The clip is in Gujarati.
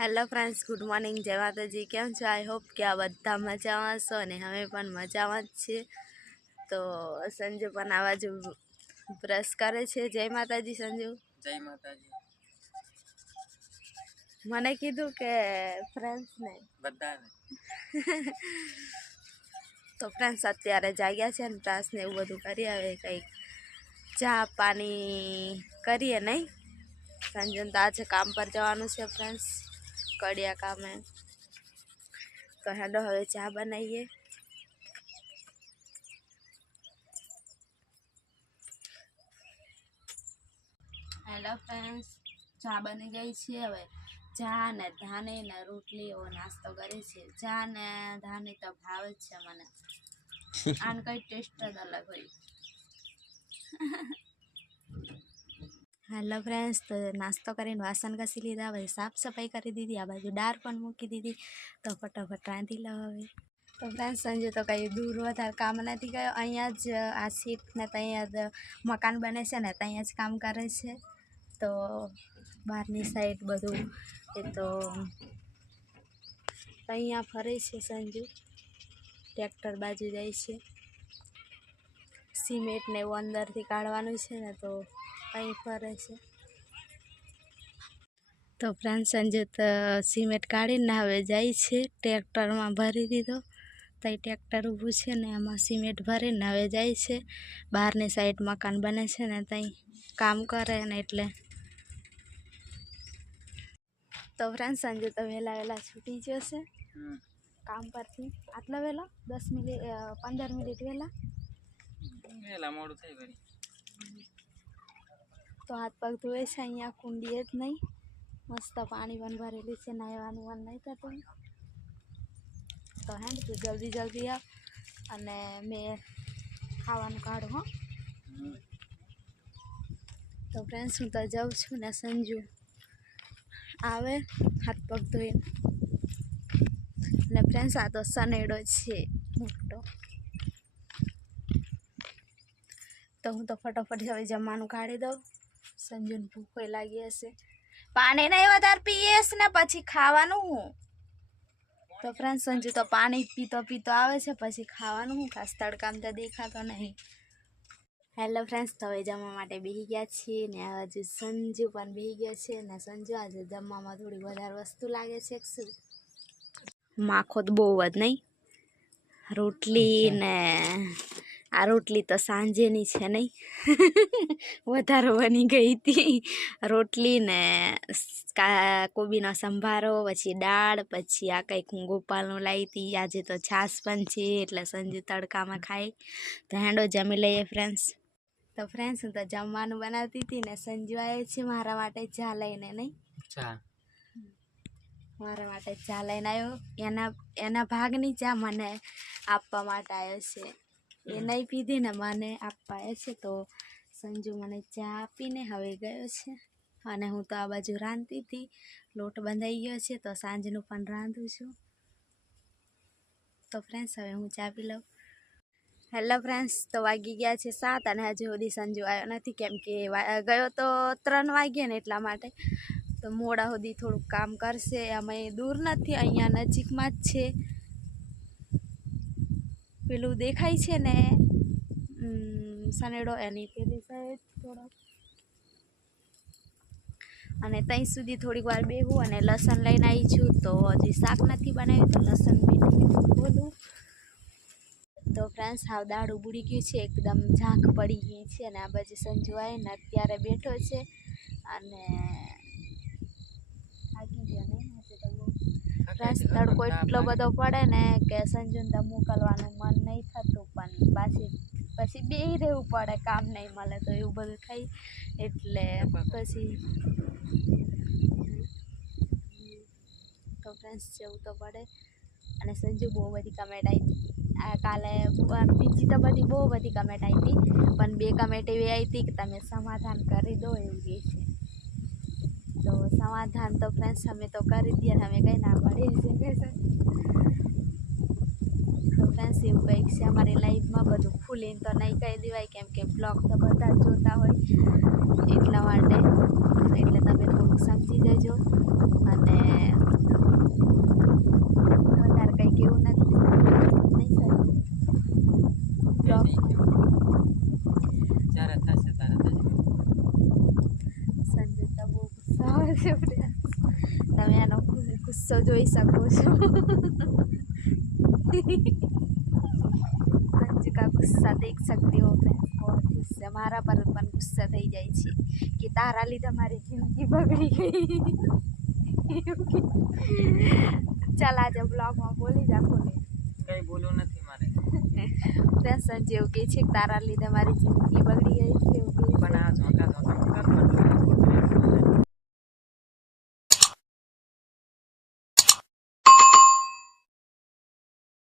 Hello friends good morning. જય માતાજી કેમ છો? આઈ હોપ કે આ બધા મજામાં છો અને અમે પણ મજામાં જ છીએ. તો સંજુ પણ આવા જ બ્રશ કરે છે. જય માતાજી સંજુ. જય માતાજી. મને કીધું કે ફ્રેન્ડ્સને બધાને. તો ફ્રેન્ડ્સ અત્યારે જાગ્યા છે ને બ્રશ ને એવું બધું કરી આવે કંઈક ચા પાણી કરીએ નહીં? સંજુને તો આજે કામ પર જવાનું છે ફ્રેન્ડ્સ. કડિયા કામે. તો હેડો હવે ચા બનાવીએ. હેલો ફ્રેન્ડ્સ ચા બની ગઈ છે હવે. ચા ને ધાને ને રોટલી એવો નાસ્તો કરી છે. ચા ને ધાની તો ભાવે જ છે મને. આને કઈ ટેસ્ટ જ અલગ હોય. હેલો ફ્રેન્ડ્સ તો નાસ્તો કરીને વાસણ ઘસી લીધા, હવે સાફ સફાઈ કરી દીધી, આ બાજુ ડાર પણ મૂકી દીધી, તો ફટાફટ રાંધી લો હવે. તો ફ્રેન્ડ્સ સંજુ તો કંઈ દૂર વધારે કામ નથી ગયો અહીંયા જ આ સીટ ને ત્યાં જ મકાન બને છે ને ત્યાં જ કામ કરે છે. તો બહારની સાઈડ બધું, એ તો અહીંયા ફરે છે સંજુ. ટ્રેક્ટર બાજુ જાય છે. સિમેન્ટ ને એવું અંદરથી કાઢવાનું છે ને, તો અહીં ફરે છે. તો ફ્રેન્ડ સંજુ તો સિમેન્ટ કાઢીને હવે જાય છે ટ્રેક્ટરમાં ભરી દીધો. તો એ ટ્રેક્ટર ઊભું છે ને એમાં સિમેન્ટ ભરીને હવે જાય છે. બહારની સાઈડ મકાન બને છે ને ત્યાં કામ કરે ને એટલે. તો ફ્રેન્ડ સંજુ તો વહેલા વહેલા છૂટી જશે કામ પરથી આટલા વહેલા? દસ મિનિટ પંદર મિનિટ વહેલા? વહેલા મોડું થઈ વળી તો હાથ પગ ધોવે છે, અહીંયા કુંડીએ જ નહીં. મસ્ત પાણી પણ ભરેલી છે, નાહવાનું મન નહીં થતું. તો હે ને તું જલ્દી જલ્દી આવ અને મેં ખાવાનું કાઢું, હો. તો ફ્રેન્ડ્સ હું તો જાઉં છું ને સંજુ આવે હાથ પગ ધોઈને. ને ફ્રેન્ડ્સ આ તો સનેડો છે, મોટો. તો હું તો ફટાફટ હવે જમવાનું કાઢી દઉં. સંજુને ભૂખોય લાગી હશે. પાણી નહીં વધારે પીએસ ને પછી ખાવાનું હું? તો ફ્રેન્ડ સંજુ તો પાણી પીતો પીતો આવે છે પછી ખાવાનું હું ખાસ? તડકામ તો દેખાતો નહીં. હેલો ફ્રેન્ડ્સ તો હવે જમવા માટે બેસી ગયા છીએ ને હજુ સંજુ પણ બેસી ગયા છે ને સંજુ આજે જમવામાં થોડી વધારે વસ્તુ લાગે છે શું? માખો તો બહુ જ નહીં. રોટલી ને આ રોટલી તો સાંજેની છે નહીં. વધારો બની ગઈ હતી. રોટલી ને કોબીનો સંભારો પછી દાળ પછી આ કંઈક હું ગોપાલનું લાવી હતી. આજે તો છાશ પણ છે એટલે સંજુ તડકામાં ખાઈ તો હેંડો જમી લઈએ ફ્રેન્ડ્સ તો ફ્રેન્ડ્સ હું તો જમવાનું બનાવતી હતી ને સંજુ આવે છે મારા માટે ચા લઈને નહીં? ચા. મારા માટે ચા લઈને આવ્યો. એના એના ભાગની ચા મને આપવા માટે આવ્યો છે. એ નહીં પીધી ને મને આપવા છે તો સંજુ મને ચા આપીને હવે ગયો છે. અને હું તો આ બાજુ રાંધતી હતી. લોટ બંધાઈ ગયો છે તો સાંજનું પણ રાંધું છું. તો ફ્રેન્ડ્સ હવે હું ચા પી લઉં. હેલો ફ્રેન્ડ્સ તો વાગી ગયા છે સાત અને હજુ સુધી સંજુ આવ્યો નથી કેમ કે ગયો તો ત્રણ વાગ્યા ને એટલા માટે. તો મોડા સુધી થોડુંક કામ કરશે. અમે દૂર નથી, અહીંયા નજીકમાં જ છે. પેલું દેખાય છે ને સનેડો એની પેલી સાઈડ થોડો અને ત્યાં સુધી થોડીક વાર બેહું અને લસણ લઈને આવી છું, તો હજી શાક નથી બનાવ્યું, તો લસણ મીઠું બોલું. તો ફ્રેન્ડ્સ હાવ દાળ ઉબડી ગયું છે, એકદમ ઝાંખ પડી ગઈ છે અને આ બાજુ સંજુ આવીને અત્યારે બેઠો છે. અને થાકી ગયો ને. ફ્રેન્ડ્સ તડકો એટલો બધો પડે ને કે સંજુને મોકલવાનું મન નહીં થતું, પણ પાછી, પછી બે રહેવું પડે, કામ નહીં મળે તો એવું બધું થઈ એટલે પછી તો ફ્રેન્ડ્સ જવું તો પડે. અને સંજુ બહુ બધી કમેન્ટ આવી આ કાલે બીજી તો બધી બહુ બધી કમેન્ટ આવી હતી પણ બે કમેન્ટ એવી આવી હતી કે તમે સમાધાન કરી દો એવું છે. વાંધા તો ફ્રેન્ડ્સ અમે તો કરી દઈએ અમે કંઈ ના પાડીએ તો ફ્રેન્ડ્સ એવું કંઈક છે અમારી લાઈફમાં બધું ખુલીને તો નહીં કહી દેવાય, કેમ કે બ્લોગ તો બધા જ જોતા હોય એટલા માટે. એટલે તમે થોડુંક સમજી જજો. અને વધારે કંઈક એવું નથી. નહીં બ્લોગ તમે આનો ગુસ્સો જોઈ શકો છો અંજકા ગુસ્સા દેખ શકતી हो फ्रेंड्स बहुत गुस्सा પણ ગુસ્સા થઈ જાય છે કે તારા લીધે મારી જિંદગી બગડી ગઈ ચાલ આજે બ્લોગમાં બોલી રાખો ને કંઈ બોલવું નથી મારે ફ્રેન્ડ્સ અંજુ કે છે. તારા લીધે મારી જિંદગી બગડી ગઈ છે એવું પણ આ